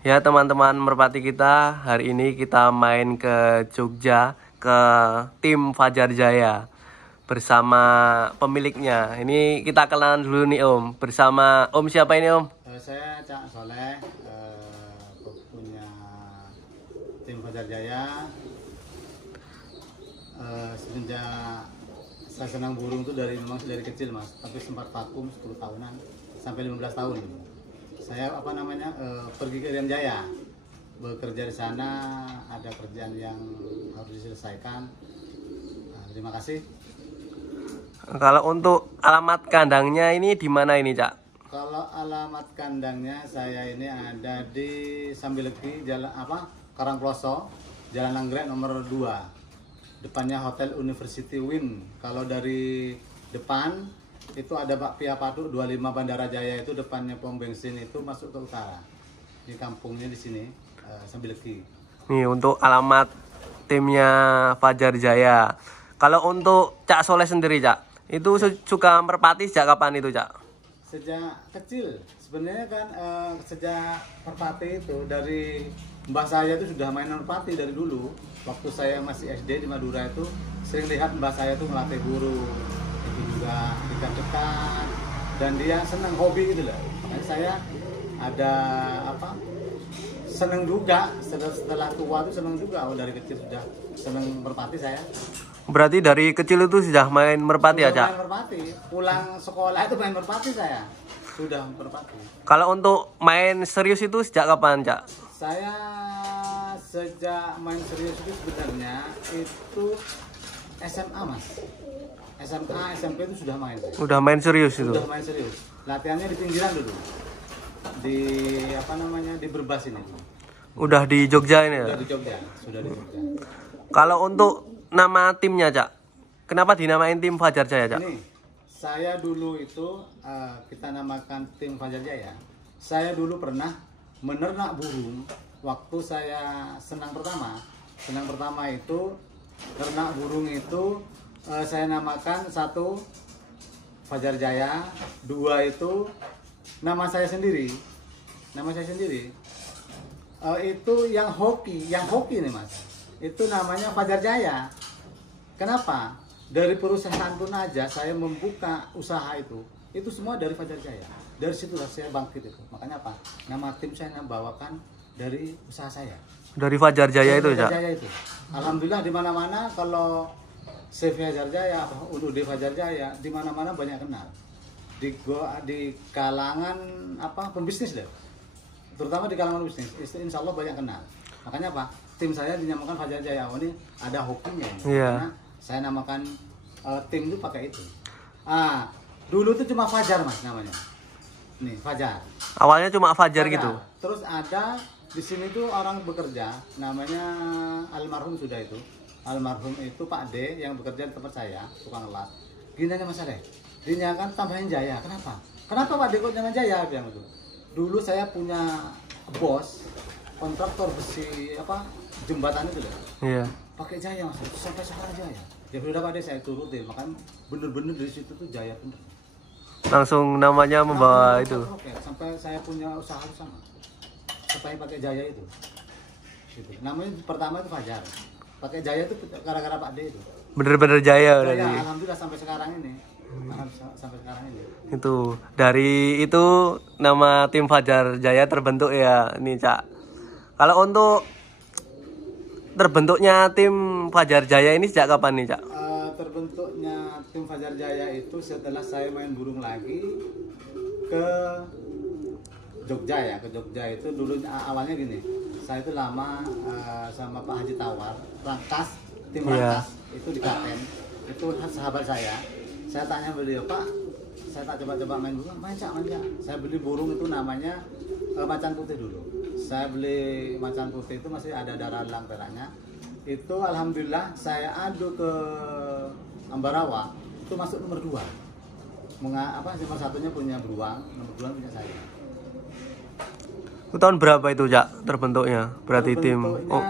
Ya teman-teman merpati kita, hari ini kita main ke Jogja, ke tim Fajar Jaya bersama pemiliknya. Ini kita kenalan dulu nih Om. Bersama Om siapa ini Om? Saya Cak Soleh, punya tim Fajar Jaya. Semenjak saya senang burung itu memang dari kecil Mas, tapi sempat vakum 10 tahunan sampai 15 tahun. Saya pergi ke Irian Jaya, bekerja di sana, ada kerjaan yang harus diselesaikan. Terima kasih. Kalau untuk alamat kandangnya ini di mana ini Cak? Kalau alamat kandangnya saya ini ada di Sambileki, Karangploso, Jalan Anggrek nomor 2. Depannya Hotel University Win. Kalau dari depan itu ada Bakpia Padu 25 Bandara Jaya, itu depannya pom bensin itu masuk ke utara. Di kampungnya di sini Sambileki. Nih untuk alamat timnya Fajar Jaya. Kalau untuk Cak Soleh sendiri Cak, itu suka merpati sejak kapan itu Cak? Sejak kecil. Sebenarnya kan sejak merpati itu dari mbah saya itu sudah main merpati dari dulu. Waktu saya masih SD di Madura itu sering lihat mbah saya itu melatih burung. Itu juga dekat-dekat dan dia senang hobi gitu loh. Makanya saya ada senang juga setelah tua itu senang juga. Dari kecil sudah senang merpati saya. Berarti dari kecil itu sudah main merpati ya Cak? Main merpati. Pulang sekolah itu main merpati saya. Sudah merpati. Kalau untuk main serius itu sejak kapan Cak? Saya sejak main serius itu sebenarnya itu SMA Mas. SMA, SMP itu sudah main. Udah main serius itu? Sudah main serius. Latihannya di pinggiran dulu. Di di Berbas ini. Udah di Jogja ini ya? Sudah di Jogja, sudah di Jogja. Kalau untuk nama timnya Cak, kenapa dinamain tim Fajar Jaya Cak? Ini, saya dulu itu kita namakan tim Fajar Jaya. Saya dulu pernah menernak burung waktu saya senang pertama. Senang pertama itu ternak burung itu saya namakan 1 Fajar Jaya, 2 itu nama saya sendiri. Nama saya sendiri. Itu yang hoki nih Mas. Itu namanya Fajar Jaya. Kenapa? Dari perusahaan pun aja saya membuka usaha itu semua dari Fajar Jaya. Dari situlah saya bangkit itu. Makanya apa? Nama tim saya bawakan dari usaha saya. Dari Fajar Jaya itu Cak? Jaya itu. Alhamdulillah di mana-mana kalau CV Fajar Jaya, UUD Fajar Jaya, di mana-mana banyak kenal. Di kalangan pembisnis deh. Terutama di kalangan bisnis, insya Allah banyak kenal. Makanya apa? Tim saya dinamakan Fajar Jaya. Ini ada hokinya. Iya. Karena saya namakan tim itu pakai itu. Dulu itu cuma Fajar Mas namanya. Nih Fajar. Awalnya cuma Fajar gitu. Terus ada di sini tuh orang bekerja, namanya almarhum sudah itu. Almarhum itu Pak D yang bekerja di tempat saya, tukang las. Gini aja Mas Ade, dia kan tambahin Jaya. Kenapa? Kenapa Pak D kok jangan Jaya? Bilang itu. Dulu saya punya bos kontraktor besi jembatan itu loh. Iya. Pakai Jaya Mas, sampai sekarang Jaya. Ya sudah Pak D saya turutin, makanya bener-bener dari situ tuh Jaya bener. Langsung namanya membawa itu. Oke, sampai saya punya usaha sama. Sampai pakai Jaya itu. Gitu. Namanya pertama itu Fajar. Pakai Jaya itu gara-gara Pak D itu. Bener-bener Jaya berarti. Ya, alhamdulillah sampai sekarang ini. Sampai sekarang ini. Itu dari itu nama tim Fajar Jaya terbentuk ya nih Cak. Kalau untuk terbentuknya tim Fajar Jaya ini sejak kapan nih Cak? Terbentuknya tim Fajar Jaya itu setelah saya main burung lagi ke Jogja ya. Ke Jogja itu dulu awalnya gini. Saya itu lama sama Pak Haji Tawar, Rangkas, tim Rangkas itu di Klaten. Itu sahabat saya. Saya tanya beliau, Pak, saya tak coba-coba main burung, main Cak. Saya beli burung itu namanya macan putih dulu. Saya beli macan putih itu masih ada darah elang peraknya. Itu alhamdulillah saya adu ke Ambarawa, itu masuk nomor 2. Nomor 1-nya punya beruang, nomor 2 punya saya. Itu tahun berapa itu Cak terbentuknya? Berarti tim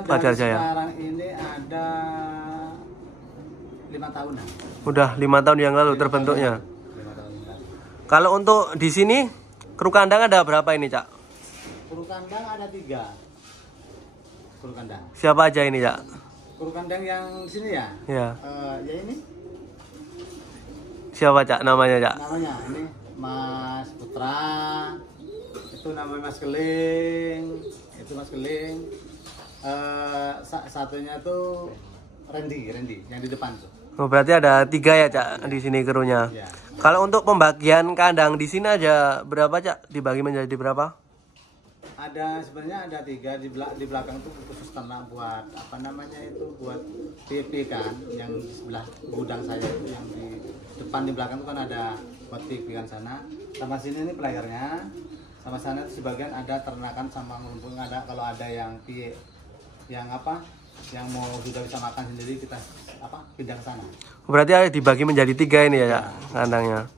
Fajar Jaya. Sekarang ini ada 5 tahunan. Udah 5 tahun yang lalu terbentuknya. 5 tahun yang lalu. Kalau untuk di sini kru kandang ada berapa ini Cak? Kuru kandang ada 3. Kuru kandang. Siapa aja ini, Cak? Kuru kandang yang di sini ya? Ya. Ya ini Siapa, Cak? Namanya, Cak? namanya ini Mas Putra. Itu namanya Mas Keling. Itu Mas Keling. Satunya tuh Randy yang di depan tuh. Oh, berarti ada 3 ya, Cak, di sini krunya. Ya. Kalau untuk pembagian kandang di sini aja berapa, Cak? Dibagi menjadi berapa? Sebenarnya ada 3 di belakang tuh khusus ternak buat apa namanya itu buat TV kan, yang di sebelah gudang saya itu yang di depan di belakang itu kan ada buat TV kan sana. Sama sini ini pelayarnya. Sama sana itu sebagian ada ternakan sama ngumpul, ada kalau ada yang yang mau sudah bisa makan sendiri kita pindah ke sana. Berarti ada dibagi menjadi 3 ini ya, Cak, kandangnya.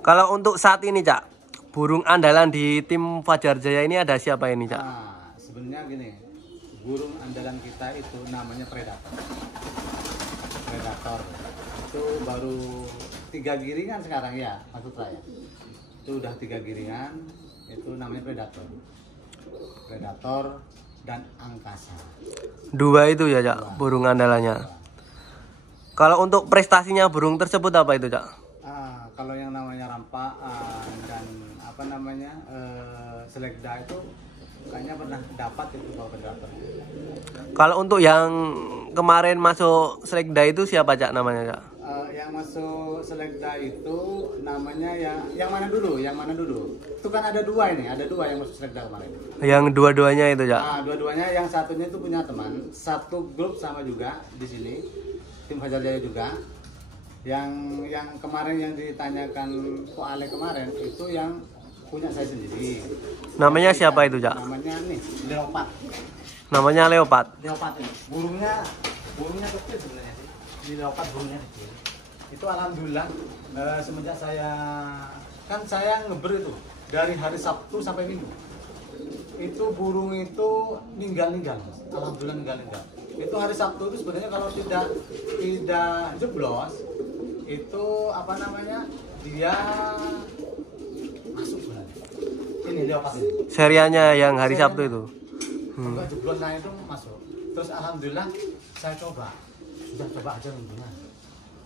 Kalau untuk saat ini, Cak, burung andalan di tim Fajar Jaya ini ada siapa ini, Cak? Nah, sebenarnya gini, burung andalan kita itu namanya predator. Predator itu baru 3 giringan sekarang ya, maksud saya. Itu udah 3 giringan, itu namanya predator. Predator dan angkasa. 2 itu ya, Cak, burung andalannya. Kalau untuk prestasinya burung tersebut apa itu, Cak? Kalau yang namanya rampaan dan apa namanya selekda itu kayaknya pernah dapat itu kalau predator. Kalau untuk yang kemarin masuk selekda itu siapa, Cak, namanya, Cak? Yang masuk selekda itu namanya yang mana dulu? Yang mana dulu? Itu kan ada 2 ini, ada 2 yang masuk selekda kemarin. Yang dua-duanya itu, Cak? Dua-duanya, yang satunya itu punya teman, satu grup sama juga di sini, tim Fajar Jaya juga. Yang kemarin yang ditanyakan Ko Ale kemarin itu yang punya saya sendiri. Namanya siapa itu, Cak? Namanya nih Leopard. Namanya Leopard. Leopard ini. Burungnya kecil sebenarnya sih. Di Leopard burungnya kecil. Itu alhamdulillah semenjak saya ngeber itu dari hari Sabtu sampai Minggu. Itu burung itu ninggal. Alhamdulillah ninggal. Itu hari Sabtu itu sebenarnya kalau tidak jeblos itu apa namanya dia masuk sebenarnya. Ini Leopard ini. Serianya yang hari Sabtu itu. Enggak jeblos, nah itu masuk. Terus alhamdulillah saya coba aja hubungan.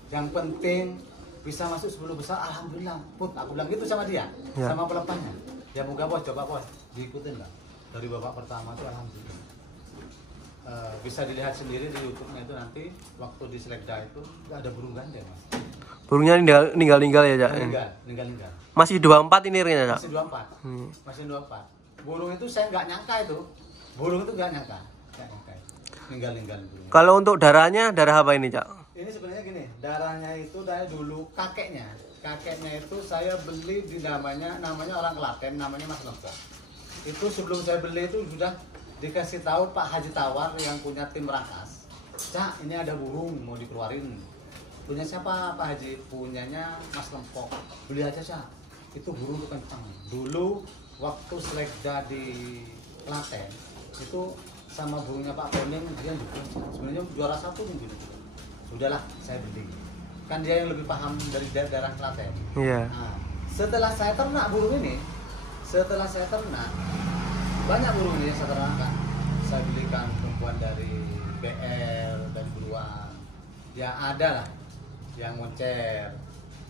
Yang penting bisa masuk 10 besar, alhamdulillah. Put, aku bilang gitu sama dia, ya, sama pelepahnya. Ya moga bos, coba bos, diikutin lah. Dari babak pertama tuh alhamdulillah. Bisa dilihat sendiri di YouTube-nya itu nanti waktu di selekda itu ada burung ganda, Mas. Burungnya ninggal ya, Cak? Ninggal. Masih 24 ini renyah, Cak? Masih 24. Masih 24. Burung itu saya nggak nyangka itu. Burung itu nggak nyangka. Ninggal burung. Kalau untuk darahnya, darah apa ini, Cak? Ini sebenarnya gini, darahnya itu dari dulu kakeknya itu saya beli di namanya orang Klaten, namanya Mas Lempok. Itu sebelum saya beli itu sudah dikasih tahu Pak Haji Tawar yang punya tim Rakas. Cak, ini ada burung mau dikeluarin. Punya siapa Pak Haji? Punyanya Mas Lempok. Beli aja, Cak. Itu burung itu kencang. Dulu waktu selekda di Klaten itu sama burungnya Pak Koning dia juga sebenarnya juara 1 minggu itu. Sudahlah, saya beli. Kan dia yang lebih paham dari daerah Klaten. Iya. Nah, setelah saya ternak burung ini, banyak burung ini yang saya ternakkan. Saya belikan perempuan dari BL dan Buluan. Ya ada lah yang moncer.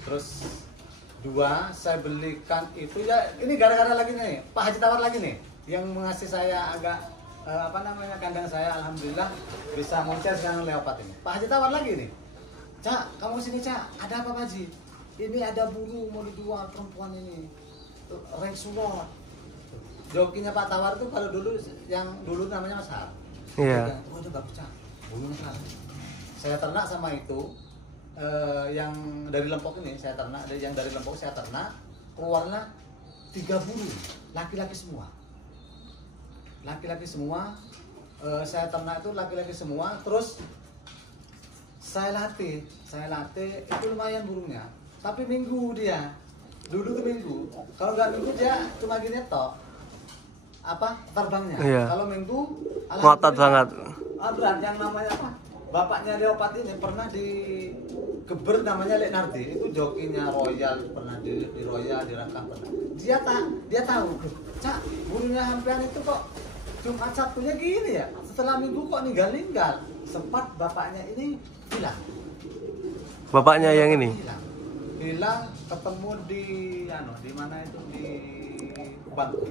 Terus 2 saya belikan itu ya ini gara-gara lagi nih Pak Haji Tawar lagi nih yang mengasih saya agak kandang saya alhamdulillah bisa moncer sekarang Leopard ini. Pak Haji Tawar lagi nih. Cak, kamu sini, Cak. Ada apa, Pak Haji? Ini ada burung mau dijual perempuan ini. Rank Sulot. Jokinya Pak Tawar tuh kalau dulu yang dulu namanya Mas Har. Iya. Oh, itu bagus, Cak. Burungnya Har. Saya ternak sama itu yang dari Lempok ini saya ternak, yang dari Lempok saya ternak, keluarnya 3 burung, laki-laki semua. Saya ternak itu laki-laki semua, terus saya latih itu lumayan burungnya, tapi minggu dia dulu tuh minggu, kalau nggak minggu dia cuma gini tok terbangnya. Iya. Kalau minggu ngotot banget. Berat, yang namanya apa, bapaknya Leopard ini pernah di Geber namanya Lek Nardi, itu jokinya Royal, pernah di Royal, di Rangkah pernah. dia tahu, Cak, burungnya Hampian itu kok Jumat Sabtunya gini ya, setelah minggu kok ninggal. Sempat bapaknya ini hilang. Bapaknya yang ini? Hilang, ketemu di mana itu, di Bantu.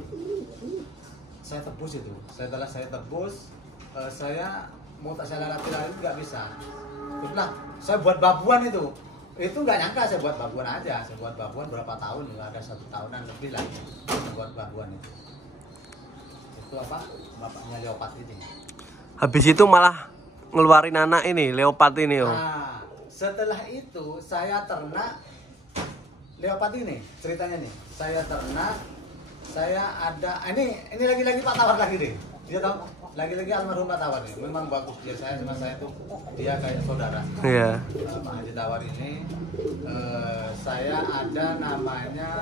Saya tebus itu, setelah saya tebus, saya mau tak saya latih lagi nggak bisa. Teruslah, saya buat babuan itu nggak nyangka saya buat babuan aja. Saya buat babuan berapa tahun, ada 1 tahunan lebih lah. Saya buat babuan itu apa, bapaknya leopard ini. Habis itu malah ngeluarin anak ini, leopard ini Om. Nah, setelah itu saya ternak leopard ini, ceritanya nih. Saya ternak, saya ada ini lagi-lagi Pak Tawar lagi deh. Dia tahu lagi-lagi almarhum Pak Tawar nih. Memang bagus dia, saya sama saya tuh dia kayak saudara. Iya. Pak Haji Tawar ini saya ada namanya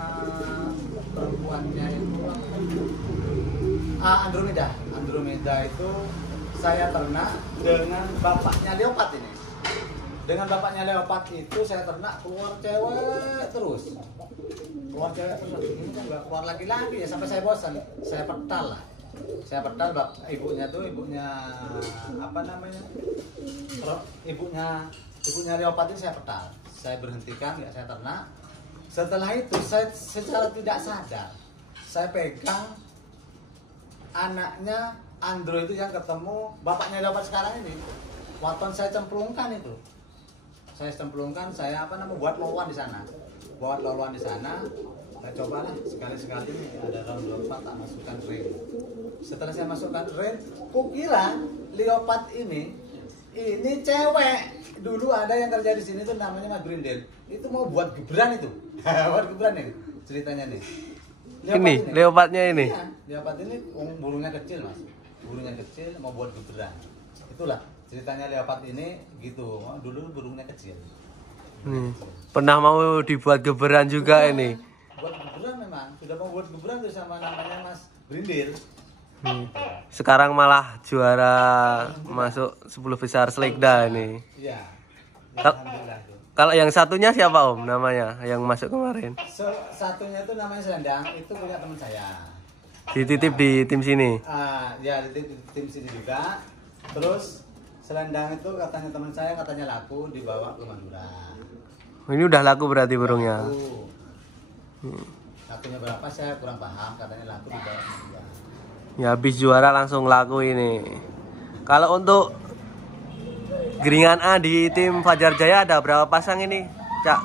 perempuannya itu Andromeda itu saya ternak dengan bapaknya leopard ini. Dengan bapaknya leopard itu saya ternak keluar cewek terus. Ini kan nggak keluar lagi-lagi ya, sampai saya bosan. Saya petal lah. Saya petal ibunya apa namanya? Ibunya leopard ini saya petal. Saya berhentikan, nggak saya ternak. Setelah itu saya secara tidak sadar saya pegang anaknya Andro itu yang ketemu bapaknya leopard sekarang ini. Waktu saya cemplungkan itu. Saya buat loluan di sana. Saya cobalah sekali-sekali ada round leopard tak masukkan ring. Setelah saya masukkan ring, kukira leopard ini cewek. Dulu ada yang kerja di sini tuh namanya Mas Brindel. Itu mau buat gibran itu. Buat gibran ini ceritanya nih. Leopardnya ini. Iya, leopard ini burungnya kecil Mas. Burungnya kecil mau buat gibran. Itulah ceritanya leopard ini gitu. Dulu burungnya kecil. Pernah mau dibuat geberan juga ini. Buat geberan memang. Sudah mau buat geberan tuh sama namanya Mas Brindil. Sekarang malah juara masuk 10 besar Selekda ini. Iya. Alhamdulillah. Kalau yang satunya siapa Om namanya yang masuk kemarin? Satunya itu namanya Selendang, itu punya teman saya. Dititip di tim sini. Ya di tim sini juga. Terus Selendang itu katanya teman saya katanya laku, dibawa ke Madura. Ini udah laku berarti burungnya. Lakunya berapa saya kurang paham, katanya laku dibawa ke Madura. Ya habis juara langsung laku ini. Kalau untuk Giringan A di tim Fajar Jaya ada berapa pasang ini, Cak?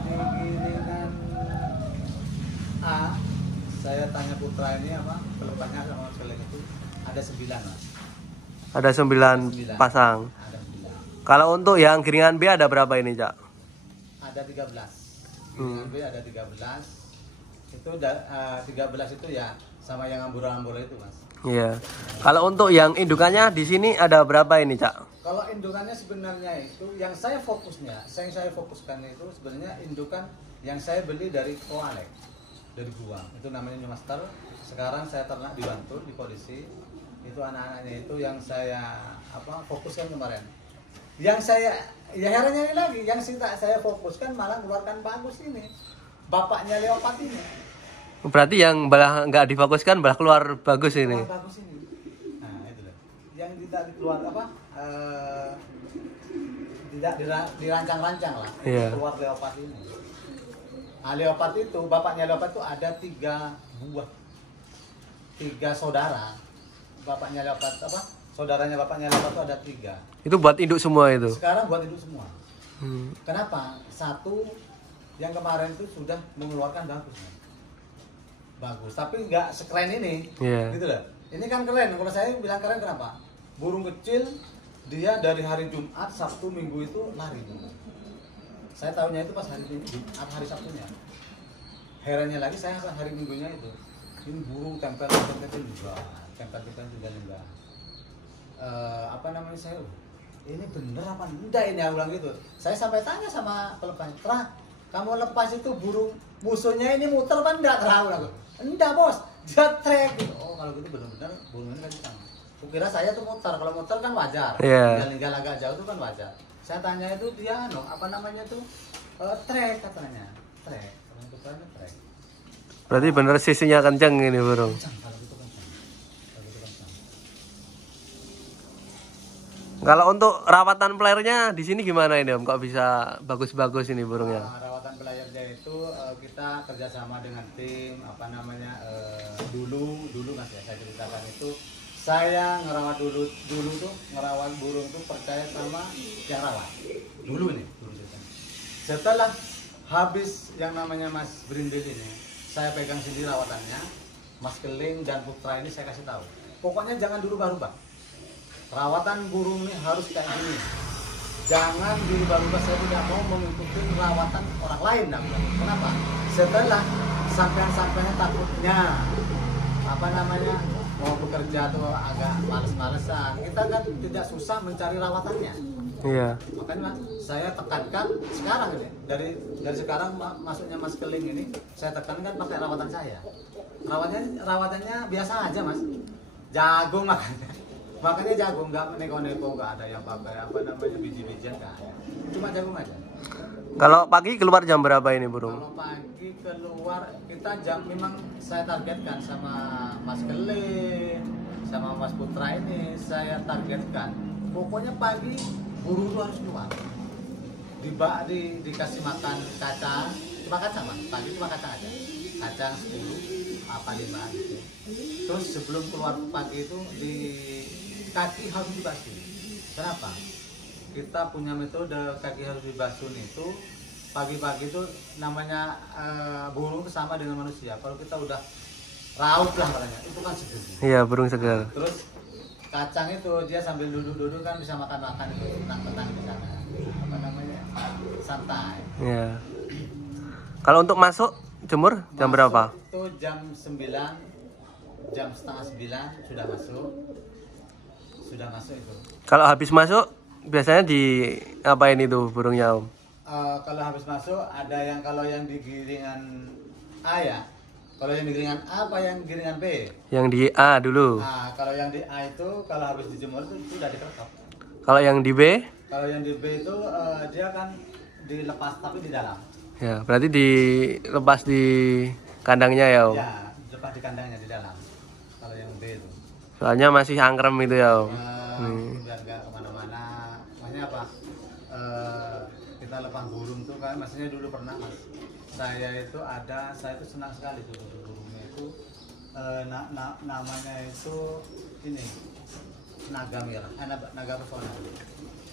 Di Giringan A, saya tanya putra ini apa pelepasnya sama sekalian itu ada 9 Mas. Ada 9 pasang. Ada 9. Kalau untuk yang Giringan B ada berapa ini, Cak? Ada 13. Giringan B ada 13. Itu 13 itu ya sama yang ambura-ambura itu Mas. Iya. Kalau untuk yang indukannya di sini ada berapa ini, Cak? Kalau indukannya sebenarnya itu yang saya fokuskan itu sebenarnya indukan yang saya beli dari Koalek, dari Buang. Itu namanya New Master. Sekarang saya ternak di Bantul di polisi. Itu anak-anaknya itu yang saya fokuskan kemarin. Yang saya herannya lagi, yang saya fokuskan malah keluarkan bagus ini. Bapaknya leopard ini. Berarti yang malah nggak difokuskan malah keluar bagus ini. Keluar bagus ini. Nah, itu loh. Yang tidak keluar tidak dirancang-rancang lah. Iya. Keluar leopard ini. Nah, leopard itu, bapaknya leopard itu ada 3 buah. 3 saudara. Bapaknya leopard saudaranya bapaknya leopard itu ada 3. Itu buat induk semua itu. Sekarang buat induk semua. Kenapa? Satu yang kemarin itu sudah mengeluarkan bagus, tapi nggak sekeren ini. Gitu loh. Ini kan keren. Kalau saya bilang keren kenapa? Burung kecil dia dari hari Jumat, Sabtu, Minggu itu lari. Saya tahunya itu pas hari Jumat, hari Sabtunya. Herannya lagi saya hari Minggunya itu. Ini burung tempel juga enggak. Saya ini bener apa enggak ini, aku bilang gitu. Saya sampai tanya sama pelepas, kamu lepas itu burung musuhnya ini muter apa enggak? Aku enggak bos, dia trek gitu. Oh kalau gitu benar-benar burung ini kan sama. Kukira saya tuh muter, kalau muter kan wajar. Tinggal agak jauh tuh kan wajar. Saya tanya itu dia trek katanya. Trek, kalau yang putra ini trek. Berarti bener sisinya kenceng ini burung. Kencang, kalau itu kencang. Kalau itu kencang. Kalau untuk rawatan playernya di sini gimana ini Om? Kok bisa bagus-bagus ini burungnya? Rawatan pelayarnya itu kita kerjasama dengan tim apa namanya dulu mas ya saya ceritakan itu saya ngerawat dulu tuh ngerawat burung tuh percaya sama yang rawat dulu ceritanya. Setelah habis yang namanya Mas Brindil ini saya pegang sendiri rawatannya, Mas Keling dan Putra ini saya kasih tahu pokoknya jangan dulu berubah rawatan burung ini harus kayak gini. Jangan dirubah-rubah, saya tidak mau mengikuti rawatan orang lain. Kenapa? Setelah sampean-sampeannya takutnya apa namanya mau bekerja tuh agak males-malesan. Kita kan tidak susah mencari rawatannya. Iya. Makanya saya tekankan sekarang ini dari sekarang masuknya Mas Keling ini saya tekankan pakai rawatan saya. Rawatannya biasa aja Mas. Jagung makanya jagung, nggak neko-neko, nggak ada yang pakai apa namanya biji-bijian, nggak ada. Cuma jagung aja. Kalau pagi keluar jam berapa ini burung? Kalau pagi keluar kita jam memang saya targetkan sama Mas Keling, sama Mas Putra ini saya targetkan. Pokoknya pagi burung itu harus keluar. Dikasih makan kacang, cuma kacang Mas. Pagi cuma kacang aja. Kacang 10 apa 5 gitu. Terus sebelum keluar pagi itu di kaki harus dibasuh. Kenapa? Kita punya metode kaki harus dibasuh itu pagi-pagi itu namanya burung itu sama dengan manusia. Kalau kita udah raut lah katanya, itu kan seger. Iya, burung segar. Terus kacang itu dia sambil duduk-duduk kan bisa makan-makan itu tenang-tenang di sana. Apa namanya? Santai. Iya. Kalau untuk masuk jemur jam berapa? Itu jam 9, jam setengah 9 sudah masuk itu. Kalau habis masuk biasanya di apain itu burungnya Om? Kalau habis masuk ada yang kalau yang di giringan A ya. Kalau yang di giringan A apa yang giringan B? Yang di A dulu. Nah, kalau yang di A itu kalau habis dijemur itu udah diketok. Kalau yang di B? Kalau yang di B itu dia kan dilepas tapi di dalam. Ya, berarti dilepas di kandangnya ya Om? Ya, lepas di kandangnya di dalam. Kalau yang B itu. Soalnya masih angkrem itu ya Om? Biar nggak kemana-mana. Makanya apa? Kita lepas burung tuh kan, maksudnya dulu pernah Mas. Saya itu senang sekali dulu burungnya itu namanya itu ini naga merah, naga pesona.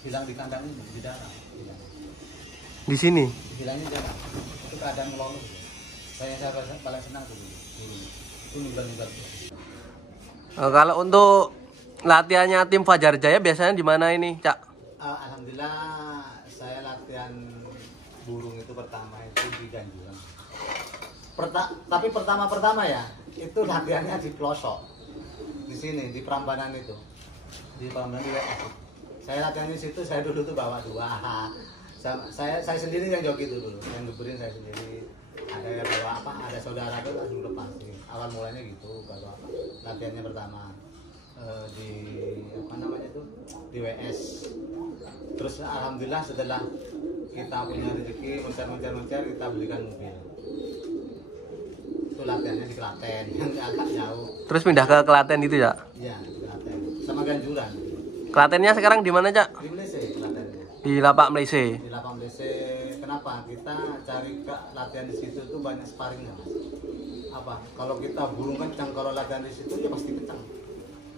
Hilang di kandang ini di dalam. Hilang. Di sini? Hilangnya jangan. Itu keadaan melolong. Saya paling senang tuh burung. Itu ninggal-ninggal. Kalau untuk latihannya tim Fajar Jaya biasanya di mana ini, Cak? Alhamdulillah saya latihan burung itu pertama itu di Ganjuran. Tapi pertama ya itu latihannya di pelosok di sini di Prambanan itu di Prambanan di WS. Saya latihan di situ, saya dulu tuh bawa 2. Saya sendiri yang joki itu dulu, yang ngeberin saya sendiri. Ada yang bawa apa? Ada saudara tuh langsung lepasin. Awal mulanya gitu, baru apa? Latihannya pertama di apa namanya itu di WS. Terus alhamdulillah setelah kita punya rezeki mencar kita belikan mobil. Itu latihannya di Klaten yang agak jauh. Terus pindah ke Klaten itu ya? Iya, di Klaten. Sama Ganjuran. Klatennya sekarang di mana, Cak? Di Mlese Klatennya. Di Lapak Mlese. Di Lapak Mlese. Kenapa? Kita cari latihan di situ tuh banyak sparringnya, Mas. Apa? Kalau kita burung kencang, kalau latihan di situ ya pasti kencang.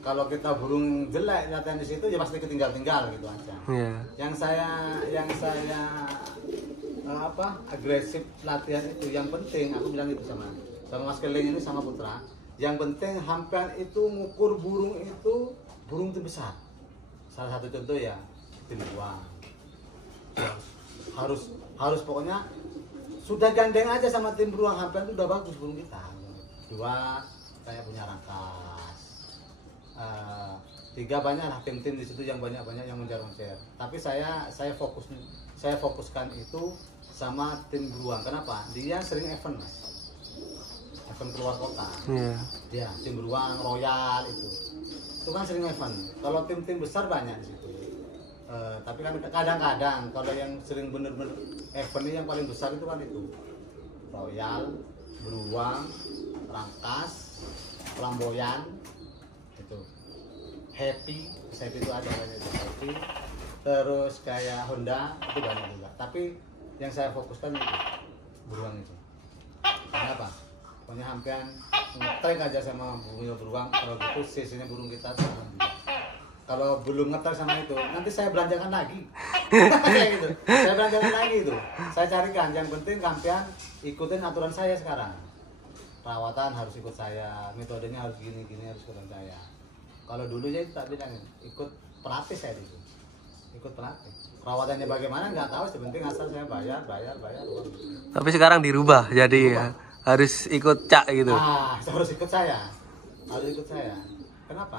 Kalau kita burung jelek latihan di situ ya pasti ketinggal-tinggal gitu aja. Iya. Yang saya agresif latihan itu yang penting aku bilang itu sama Mas Keling ini sama Putra. Yang penting hampian itu ngukur burung itu burung itu besar. Salah satu contoh ya tim buang. Harus pokoknya sudah gandeng aja sama tim beruang hampian itu udah bagus burung kita. 2 kayak punya rangkas. 3 banyak lah tim-tim di situ yang banyak yang menjar-menjar. Tapi saya fokuskan itu sama tim beruang. Kenapa? Dia sering event Mas. Event keluar kota. Iya. Ya, tim beruang royal itu kan sering event. Kalau tim-tim besar banyak di situ. Tapi kan kadang-kadang kalau yang sering bener-bener event yang paling besar itu kan itu royal, beruang, rangkas, flamboyan, itu happy itu ada banyak juga happy, terus kayak Honda itu banyak juga. Tapi yang saya fokuskan itu beruang itu. Kenapa? Pokoknya hampir ngetrek aja sama beruang. Kalau gitu sisinya burung kita alhamdulillah. Kalau belum ngetrek sama itu, nanti saya belanjakan lagi. Kayak gitu. Saya belanjakan lagi itu. Saya carikan. Yang penting kampian ikutin aturan saya sekarang. Perawatan harus ikut saya, metodenya harus gini harus ikutin saya. Kalau dulu ya tak bilangin, ikut pelatih saya itu. Ikut pelatih. Perawatannya bagaimana nggak tahu, sepenting asal saya bayar uang. Tapi sekarang dirubah jadi ya, harus ikut Cak gitu. Harus ikut saya. Harus ikut saya. Kenapa?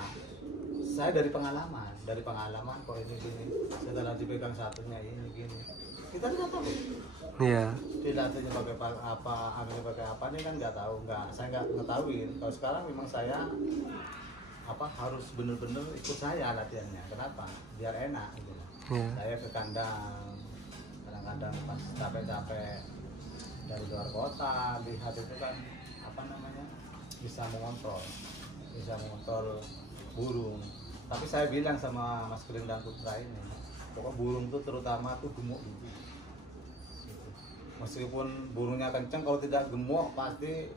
Saya dari pengalaman kok ini gini, setelah dipegang satunya ini gini. Kita tidak tahu. Iya. Dilatihnya pakai apa, anginnya pakai apa, ini kan nggak tahu, saya nggak ngetahuin. Kalau sekarang memang saya harus bener-bener ikut saya latihannya. Kenapa? Biar enak gitu. Yeah. Saya ke kandang, kadang-kadang pas capek-capek dari luar kota, lihat itu kan bisa mengontrol burung. Tapi saya bilang sama Mas Kering dan Putra ini, pokok burung tuh terutama tuh gemuk dulu. Gitu. Meskipun burungnya kenceng, kalau tidak gemuk pasti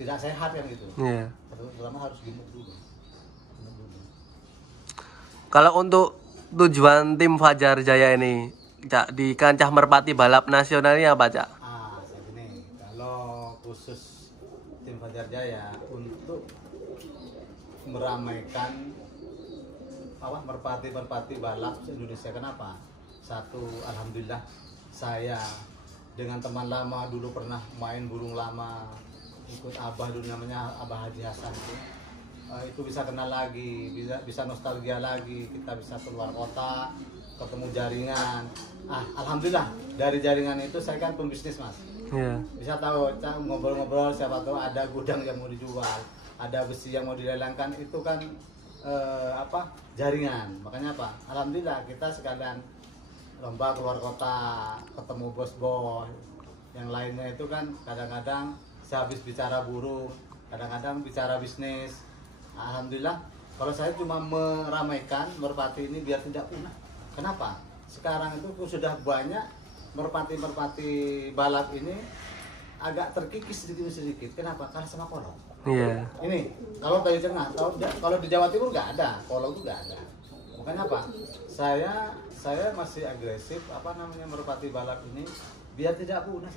tidak sehat kan gitu. Yeah. Terutama harus gemuk dulu. Kalau untuk tujuan tim Fajar Jaya ini, Cak, di kancah merpati balap nasional ini apa, Cak? Segini, kalau khusus tim Fajar Jaya untuk meramaikan merpati balap se-Indonesia. Kenapa? Satu, alhamdulillah saya dengan teman lama dulu pernah main burung lama, ikut Abah dulu, namanya Abah Haji Hasan itu bisa kenal lagi, bisa nostalgia lagi, kita bisa keluar kota, ketemu jaringan. Alhamdulillah dari jaringan itu saya kan pembisnis, Mas. Yeah. Bisa tahu, ngobrol-ngobrol, siapa tahu ada gudang yang mau dijual, ada besi yang mau dilelangkan, itu kan jaringan. Makanya alhamdulillah kita sekalian lomba keluar kota, ketemu bos-bos. Yang lainnya itu kan kadang-kadang sehabis bicara burung, kadang-kadang bicara bisnis. Alhamdulillah, kalau saya cuma meramaikan merpati ini biar tidak punah. Kenapa? Sekarang itu sudah banyak merpati balap ini agak terkikis sedikit. Kenapa? Karena sama kolong. Iya. Ini kalau Bayu Tengah, kalau di Jawa Timur nggak ada, kolong itu nggak ada. Makanya saya masih agresif merpati balap ini biar tidak punah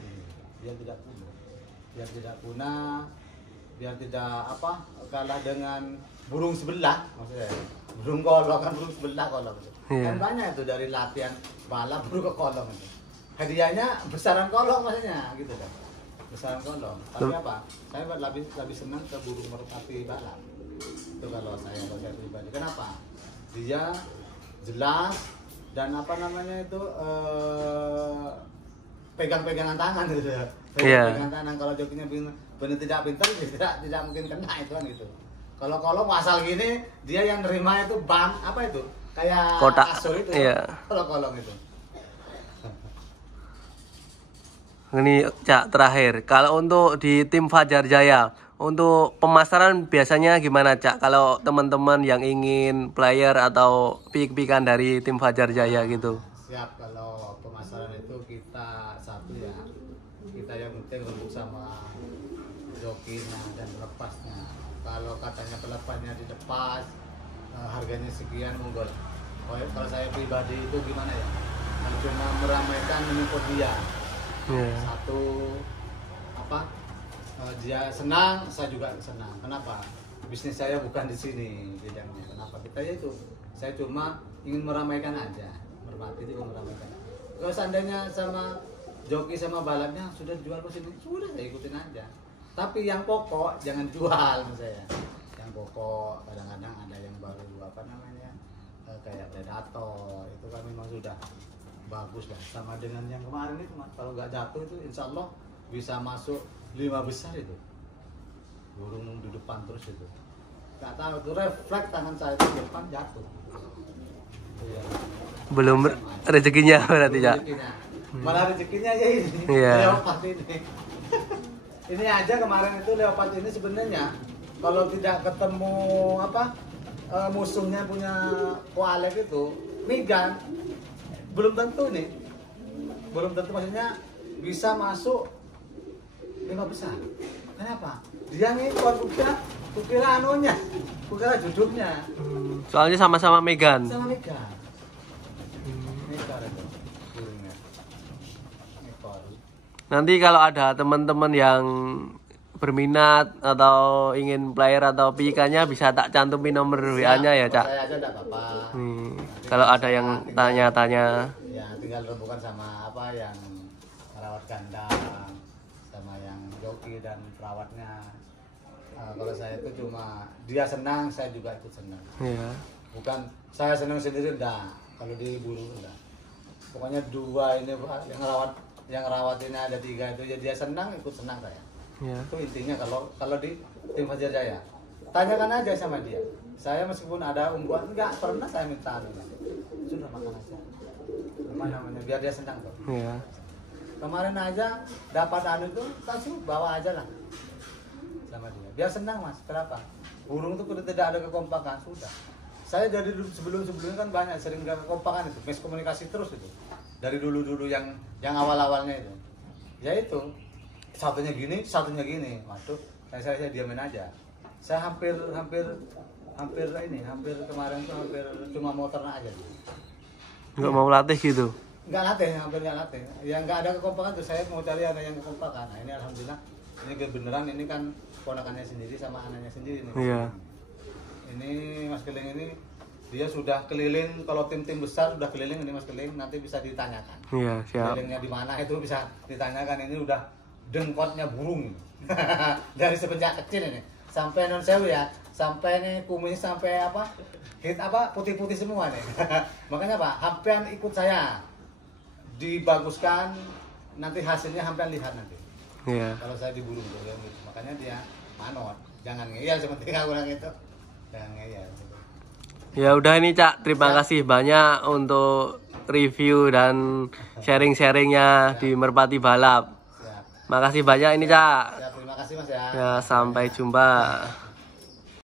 biar tidak kalah dengan burung sebelah, maksudnya burung kolong kan, burung sebelah kolong itu. Yeah. Kan banyak itu dari latihan balap burung ke kolong itu. Hadiahnya besaran kolong maksudnya gitu kan. Besaran kolong. Tapi saya lebih senang ke burung merpati balap. Itu kalau saya pribadi. Kenapa? Dia jelas dan pegang-pegangan tangan gitu ya. Pegangan tangan. Kalau jokinya benar tidak pintar, tidak mungkin kena itu kan gitu. Kalau kolong asal gini, dia yang nerima itu kayak kotak kasur itu. Iya. Kalau kolong itu. Ini Cak, terakhir, kalau untuk di tim Fajar Jaya, untuk pemasaran biasanya gimana, Cak? Kalau teman-teman yang ingin player atau pik-pikan dari tim Fajar Jaya gitu. Siap, kalau pemasaran itu kita satu ya, kita yang penting untuk sama jokinya dan pelepasnya. Kalau katanya pelepasnya dilepas, harganya sekian, unggul. Kalau saya pribadi itu gimana ya? Cuma meramaikan menyupport dia. Yeah. Satu dia senang, saya juga senang. Kenapa? Bisnis saya bukan di sini bidangnya. Kenapa? Saya cuma ingin meramaikan aja. Merpati itu meramaikan. Kalau seandainya sama joki sama balapnya sudah dijual ke sini, sudah saya ikutin aja. Tapi yang pokok jangan dijual saya. Yang pokok kadang-kadang ada yang baru kayak predator, itu kan memang sudah bagus lah, sama dengan yang kemarin itu, Mas. Kalau nggak jatuh itu insya Allah bisa masuk 5 besar itu, burung di depan terus itu, nggak tahu itu refleks tangan saya itu depan jatuh. Ya. Belum rezekinya berarti, Cak. Malah rezekinya ya ini. Iya. Ini ini aja kemarin itu leopard ini sebenarnya kalau tidak ketemu musuhnya punya koalek itu migan, belum tentu maksudnya bisa masuk 5 besar. Kenapa? Dia ngikut, kukira anunya, kukira judulnya. Soalnya sama-sama Megan. Sama Megan. Megan itu burungnya. Megan. Nanti kalau ada teman-teman yang berminat atau ingin player atau pikannya bisa tak cantumin nomor WA-nya ya, Cak. Saya aja enggak apa-apa. Kalau ada yang tanya-tanya. Ya, tinggal rembukan sama yang merawat kandang, sama yang joki dan perawatnya. Kalau saya itu cuma dia senang, saya juga ikut senang. Iya. Bukan saya senang sendiri enggak. Kalau di buru enggak. Pokoknya 2 ini yang rawat ini ada 3 itu ya dia senang, ikut senang saya. Ya. Itu intinya kalau di tim Fajar Jaya. Tanyakan aja sama dia. Saya meskipun ada ungguan enggak pernah saya minta sudah makan aja. Apa namanya biar dia senang tuh. Iya. Kemarin aja dapat itu langsung bawa aja lah sama dia. Biar senang Mas. Kenapa? Burung tuh kalau tidak ada kekompakan sudah. Saya dari sebelum-sebelumnya kan banyak sering gak kekompakan itu, miskomunikasi terus itu. Dari dulu-dulu yang awal-awalnya itu. Ya itu satunya gini. Waduh, saya diamin aja. Saya hampir kemarin tuh hampir cuma mau ternak aja. Nggak mau latih gitu. Hampir nggak latih. Yang nggak ada kekompakan tuh saya mau cari ada yang kekompakan. Nah, ini alhamdulillah ini kebenaran ini kan ponakannya sendiri sama anaknya sendiri nih. Iya. Ini Mas Keling ini dia sudah keliling, kalau tim-tim besar sudah keliling ini Mas Keling, nanti bisa ditanyakan. Iya, siap. Kelilingnya di mana itu bisa ditanyakan. Ini udah dengkotnya burung. Dari semenjak kecil ini sampai non sewu ya, sampai nih kumis sampai putih-putih semua nih. Makanya Pak, hampir ikut saya dibaguskan, nanti hasilnya hampir lihat nanti. Iya. Kalau saya di burung tuh ya, gitu. Makanya dia manot, jangan ngeyel seperti aku bilang itu, jangan ngeyel. Ya udah ini Cak, terima kasih banyak untuk review dan sharing-sharingnya di Merpati Balap. Siap. Makasih banyak ini Cak. Siap, terima kasih Mas ya. Ya sampai jumpa.